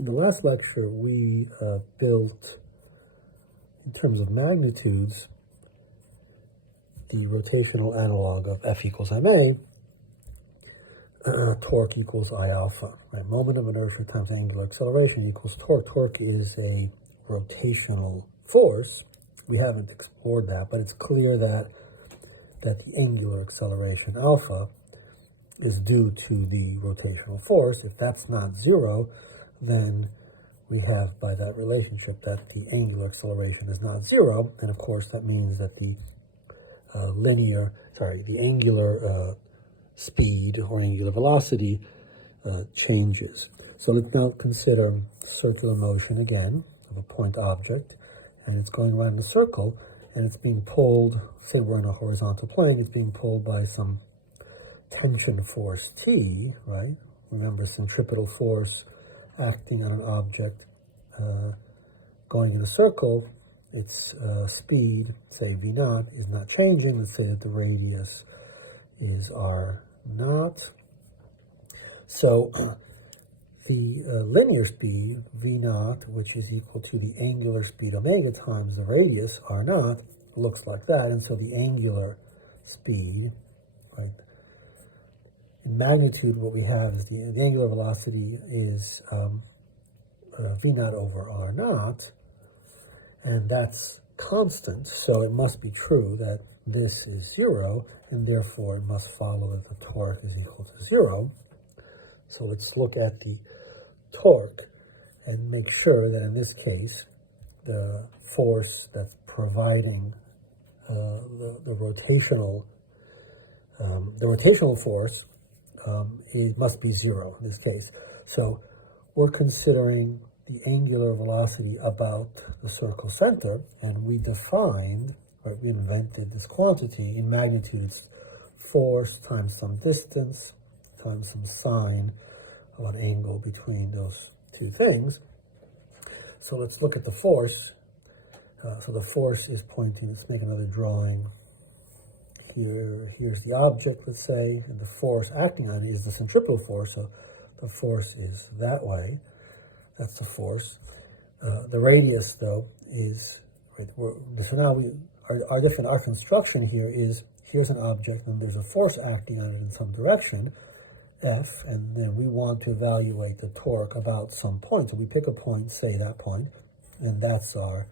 In the last lecture, we built, in terms of magnitudes, the rotational analog of F equals ma, torque equals I alpha. Right? Moment of inertia times angular acceleration equals torque. Torque is a rotational force. We haven't explored that, but it's clear that the angular acceleration alpha is due to the rotational force. If that's not zero, then we have, by that relationship, that the angular acceleration is not zero, and of course that means that the angular speed or angular velocity changes. So let's now consider circular motion again of a point object, and it's going around in a circle, and it's being pulled, say we're in a horizontal plane, it's being pulled by some tension force T, right? Remember, centripetal force acting on an object going in a circle, its speed, say v naught, is not changing. Let's say that the radius is r naught. So the linear speed, v naught, which is equal to the angular speed omega times the radius, r naught, looks like that. And so the angular speed, right, in magnitude, what we have is the angular velocity is v naught over r naught, and that's constant, so it must be true that this is zero, and therefore it must follow that the torque is equal to zero. So let's look at the torque and make sure that in this case, the force that's providing the rotational force, it must be zero in this case. So we're considering the angular velocity about the circle center, and we defined, right, we invented this quantity in magnitude. It's force times some distance times some sine of an angle between those two things. So let's look at the force. So the force is pointing, let's make another drawing. Here's the object, let's say, and the force acting on it is the centripetal force, so the force is that way. That's the force. The radius, though, is, right, so now our construction here is, here's an object and there's a force acting on it in some direction, F, and then we want to evaluate the torque about some point. So we pick a point, say that point, and that's our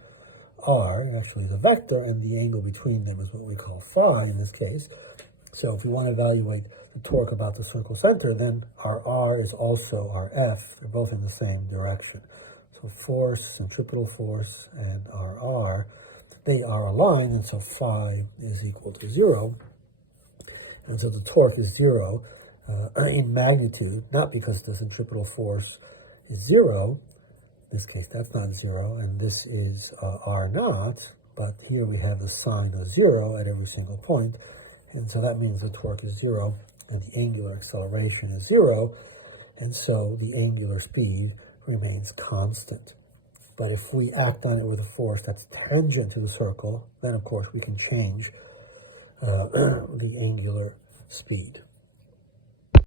R, actually the vector, and the angle between them is what we call phi in this case. So if we want to evaluate the torque about the circle center, then our R is also our F. They're both in the same direction. So force, centripetal force, and our R, they are aligned, and so phi is equal to zero. And so the torque is zero in magnitude, not because the centripetal force is zero. In this case, that's not zero, and this is r naught, but here we have the sign of zero at every single point, and so that means the torque is zero, and the angular acceleration is zero, and so the angular speed remains constant. But if we act on it with a force that's tangent to the circle, then of course we can change the angular speed.